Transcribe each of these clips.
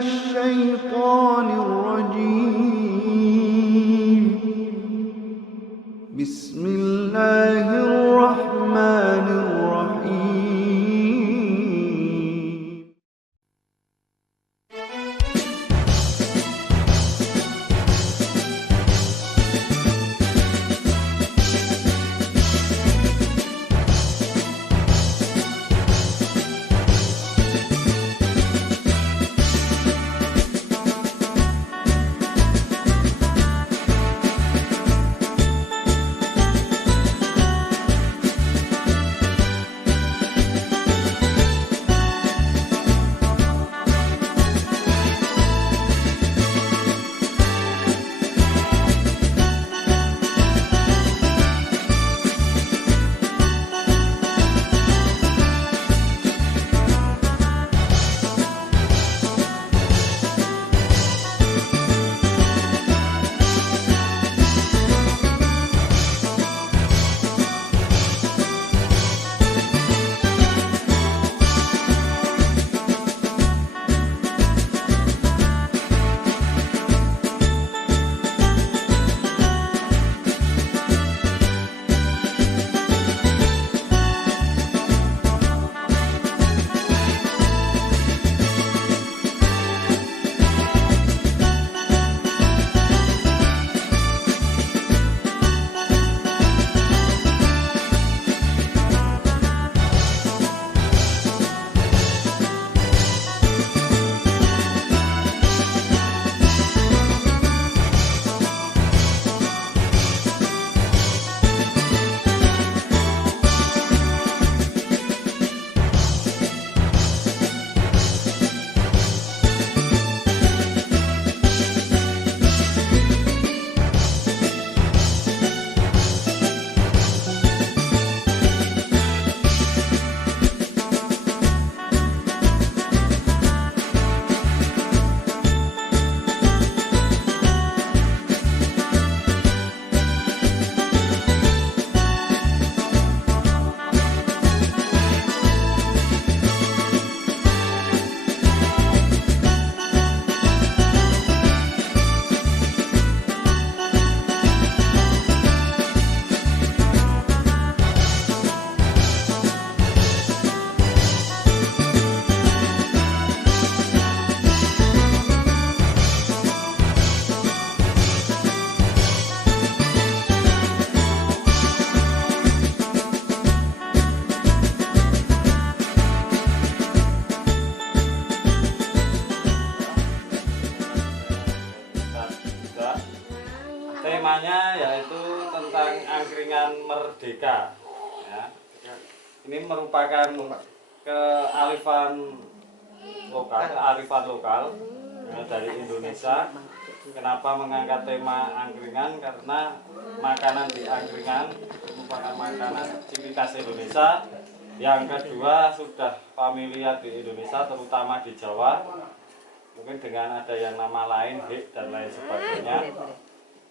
الشيطان الرجيم. بسم الله الرحمن الرحيم. Temanya yaitu tentang angkringan merdeka. Ya. Ini merupakan kearifan lokal ya, dari Indonesia. Kenapa mengangkat tema angkringan? Karena makanan di angkringan merupakan makanan ciri khas Indonesia. Yang kedua, sudah familiar di Indonesia, terutama di Jawa. Mungkin dengan ada yang nama lain, hik dan lain sebagainya.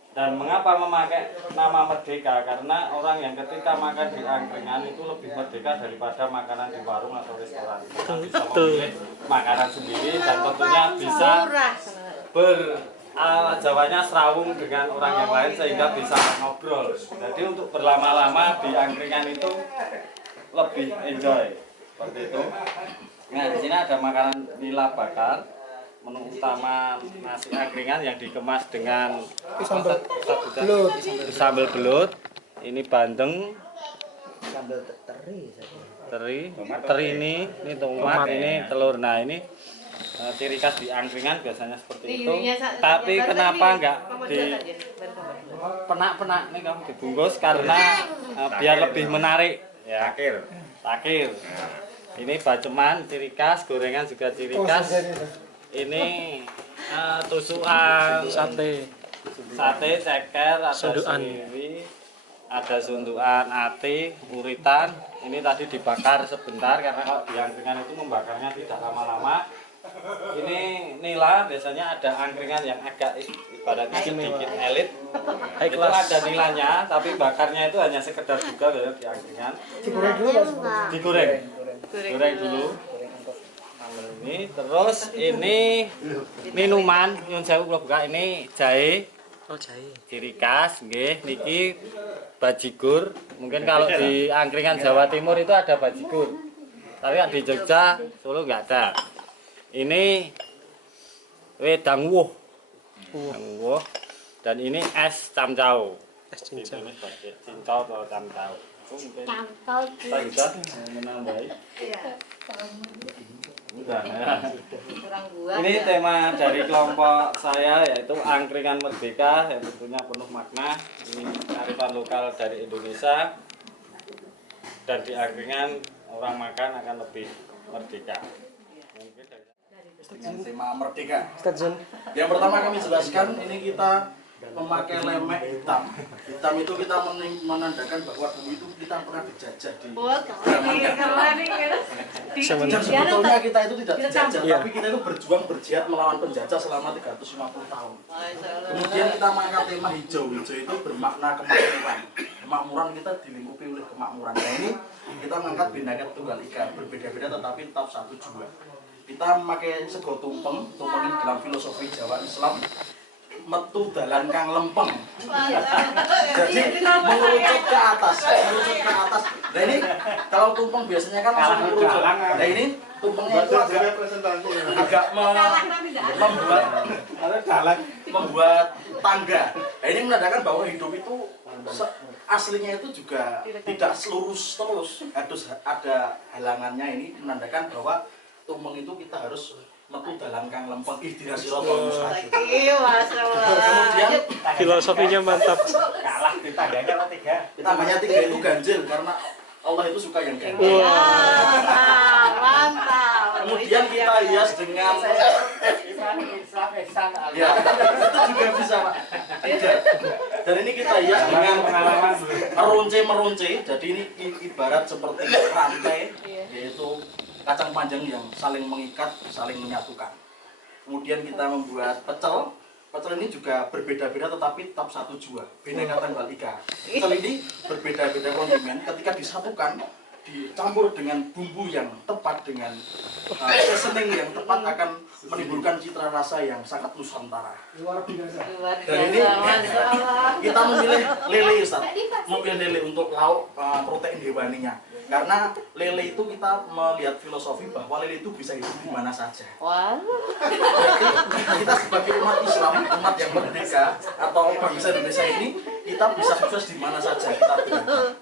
Dan mengapa memakai nama merdeka? Karena orang yang ketika makan di angkringan itu lebih merdeka daripada makanan di warung atau restoran. Kita bisa memilih makanan sendiri dan tentunya bisa Jawanya serawung dengan orang yang lain sehingga bisa ngobrol. Jadi untuk berlama-lama di angkringan itu lebih enjoy seperti itu. Nah, di sini ada makanan nila bakar, menu utama nasi angkringan yang dikemas dengan sambal belut. Ini bandeng, sambal teri ini tomat, ini telur. Nah, ini ciri khas di angkringan biasanya seperti itu. Tapi kenapa enggak di penak-penak nih kamu dibungkus? Karena biar lebih menarik ya. Takir. Ini baceman ciri khas, gorengan juga ciri khas. Ini tusukan sate, ceker, ada sendiri, ada sundukan, ati, uritan. Ini tadi dibakar sebentar karena kalau di angkringan itu membakarnya tidak lama-lama. Ini nila, biasanya ada angkringan yang agak ibaratnya sedikit elit. Itu ada nilanya, tapi bakarnya itu hanya sekedar juga di angkringan. Digoreng dulu Pak? Digoreng dulu. Ini terus ini minuman yang saya buka ini jahe. Oh, jahe. Ciri khas nggih niki bajigur. Mungkin kalau di angkringan Jawa Timur itu ada bajigur. Tapi di Jogja, Solo nggak ada. Ini wedang wuh. Wuh. Dan ini es camcau. Es cincau. Cincau atau camcau. Campur. Pak bisa menambahi? Udah. Ini tema dari kelompok saya yaitu angkringan merdeka yang tentunya penuh makna. Ini kearifan lokal dari Indonesia dan di angkringan orang makan akan lebih merdeka. Mungkin dengan tema merdeka. Ustaz Zun. Yang pertama kami jelaskan ini kita memakai lemek hitam. Hitam itu kita menandakan bahwa dulu itu kita pernah dijajah di dan sebetulnya kita itu tidak dijajah, tapi kita itu berjuang berjihad melawan penjajah selama 350 tahun. Kemudian kita mengangkat tema hijau. Hijau itu bermakna kemakmuran. Kemakmuran kita dilingkupi oleh kemakmuran. Nah ini kita mengangkat Bhinneka Tunggal Ika, berbeda-beda tetapi tetap satu jua. Kita memakai sego tumpeng. Tumpeng ini dalam filosofi Jawa Islam metu dalan kang lempeng. Jadi mengerucut ke atas, mengerucut ke atas. Nah ini kalau tumpeng biasanya kan langsung mengerucut. Nah ini tumpengnya itu agak membuat tangga. Nah ini menandakan bahwa hidup itu aslinya itu juga tidak lurus terus, harus ada halangannya. Ini menandakan bahwa tumpeng itu kita harus metu dalam kang lempeng ihdinas siratal mustaqim. Kemudian Filosofinya mantap. kalah ditangganya apa tiga? tambahnya 3 itu ganjil karena Allah itu suka yang ganjil. Mantap. Kemudian kita hias dengan ya itu juga bisa Pak. 3. Dan ini kita hias dengan Pengalaman merunce. Jadi ini ibarat seperti rantai, yaitu kacang panjang yang saling mengikat, saling menyatukan. Kemudian kita membuat pecel. Pecel ini juga berbeda-beda tetapi tetap satu jua. Bhinneka Tunggal Ika. Pecel ini berbeda-beda kondimen. Ketika disatukan, dicampur dengan bumbu yang tepat, dengan seasoning yang tepat akan menimbulkan citra rasa yang sangat nusantara. Dan ini kita memilih lele, Ustaz. Memilih lele untuk lauk protein hewaninya. Karena lele itu kita melihat filosofi bahwa lele itu bisa hidup di mana saja. Berarti kita sebagai umat Islam, umat yang merdeka atau bangsa Indonesia ini, kita bisa sukses di mana saja kita berada.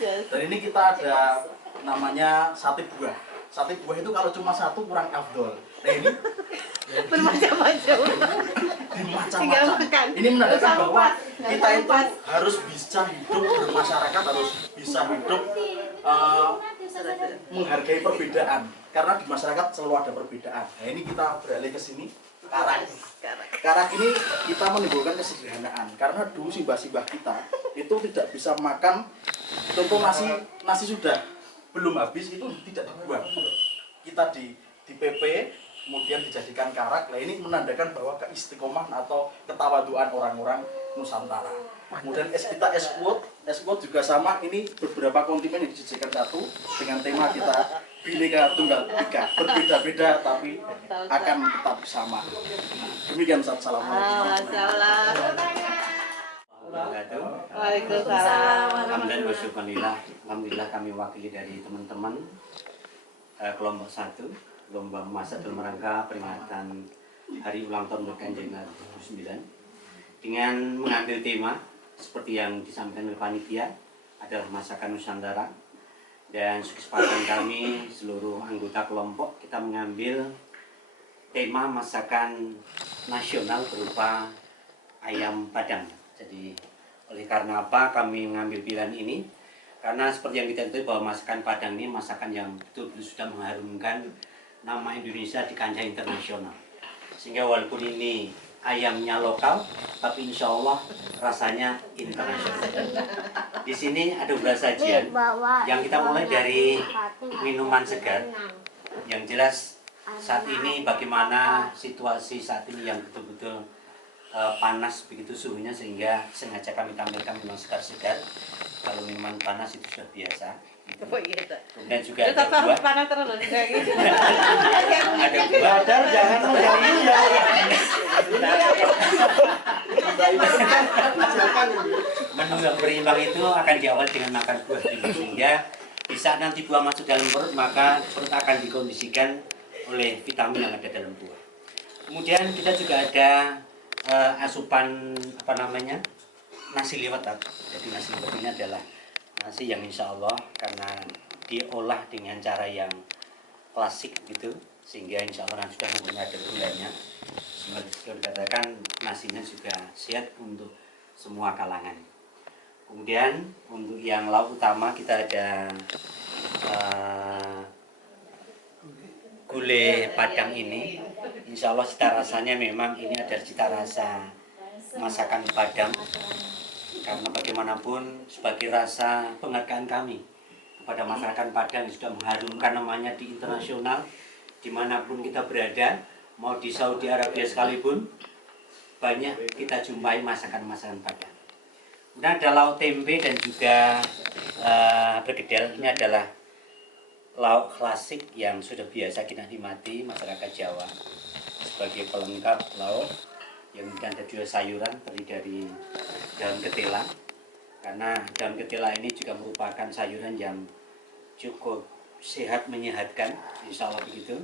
Dan ini kita ada namanya sate buah. Sate buah itu kalau cuma satu kurang afdol. Nah ini Bermacam-macam. dimacam-macam. Ini menandakan bahwa kita itu harus bisa hidup bermasyarakat, harus bisa hidup menghargai perbedaan. Karena di masyarakat selalu ada perbedaan. Nah ini kita beralih ke sini. Karak. Karak ini kita menimbulkan kesederhanaan. Karena dulu simbah-simbah kita itu tidak bisa makan. Contoh nasi sudah belum habis itu tidak dibuang. Kita di PP kemudian dijadikan karak. Nah ini menandakan bahwa keistiqomahan atau ketawaduan orang-orang Nusantara. Kemudian es quote juga sama. Ini beberapa kontimen yang dijajakan satu dengan tema kita Bhinneka Tunggal Ika, berbeda-beda tapi akan tetap sama. Demikian Ustaz. Assalamualaikum. Waalaikumsalam. Alhamdulillah wa syukurillah. Alhamdulillah kami wakili dari teman-teman kelompok 1 lomba memasak dalam rangka peringatan Hari Ulang Tahun Merdeka Indonesia 79 dengan mengambil tema seperti yang disampaikan oleh panitia adalah masakan Nusantara, dan kesepakatan kami seluruh anggota kelompok kita mengambil tema masakan nasional berupa ayam Padang. Jadi oleh karena apa kami mengambil pilihan ini? Karena seperti yang kita ketahui bahwa masakan Padang ini masakan yang betul-betul sudah mengharumkan nama Indonesia di kancah internasional. Sehingga walaupun ini ayamnya lokal, tapi insya Allah rasanya internasional. Di sini ada beberapa sajian yang kita mulai dari minuman segar. Yang jelas saat ini bagaimana situasi saat ini yang betul-betul panas begitu suhunya, sehingga sengaja kami tampilkan minuman segar-segar. Kalau minuman panas itu sudah biasa. Kemudian juga ada ada buah. Badar jangan menjauhi ya. Menu yang berimbang itu akan diawali dengan makan buah dulu, sehingga di saat nanti buah masuk dalam perut, maka perut akan dikondisikan oleh vitamin yang ada dalam buah. Kemudian kita juga ada asupan nasi liwet. Jadi nasi liwet ini adalah nasi yang insya Allah karena diolah dengan cara yang klasik gitu, sehingga insya Allah sudah mempunyai ada gulanya. Seperti dikatakan nasinya juga sehat untuk semua kalangan. Kemudian untuk yang lauk utama kita ada gulai Padang ini. Insya Allah cita rasanya memang ini adalah cita rasa masakan Padang. Karena bagaimanapun sebagai rasa penghargaan kami kepada masyarakat Padang yang sudah mengharumkan namanya di internasional, dimanapun kita berada, mau di Saudi Arabia sekalipun, banyak kita jumpai masakan-masakan Padang. Kemudian ada lauk tempe dan juga bergedel. Ini adalah lauk klasik yang sudah biasa kita nikmati masyarakat Jawa sebagai pelengkap lauk. Yang ada juga sayuran terdiri dari daun ketela, karena daun ketela ini juga merupakan sayuran yang cukup sehat, menyehatkan, insya Allah begitu.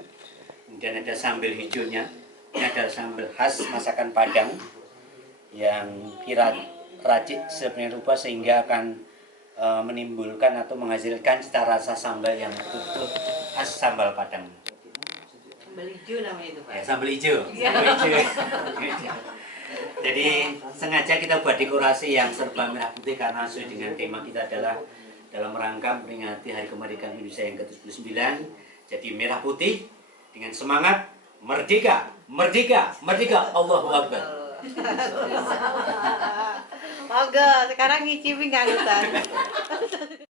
Kemudian ada sambal hijaunya, ini adalah sambal khas masakan Padang yang racik sebenarnya rupa sehingga akan menimbulkan atau menghasilkan cita rasa sambal yang betul khas sambal Padang. Sambal hijau namanya itu, Pak. Ya, sambal hijau. Sambal hijau. Jadi sengaja kita buat dekorasi yang serba merah putih karena sesuai dengan tema kita adalah dalam rangka memperingati Hari Kemerdekaan Indonesia yang ke-79. Jadi merah putih dengan semangat merdeka, merdeka, merdeka, Allahu Akbar. Moga sekarang ngicipin kan Ustaz.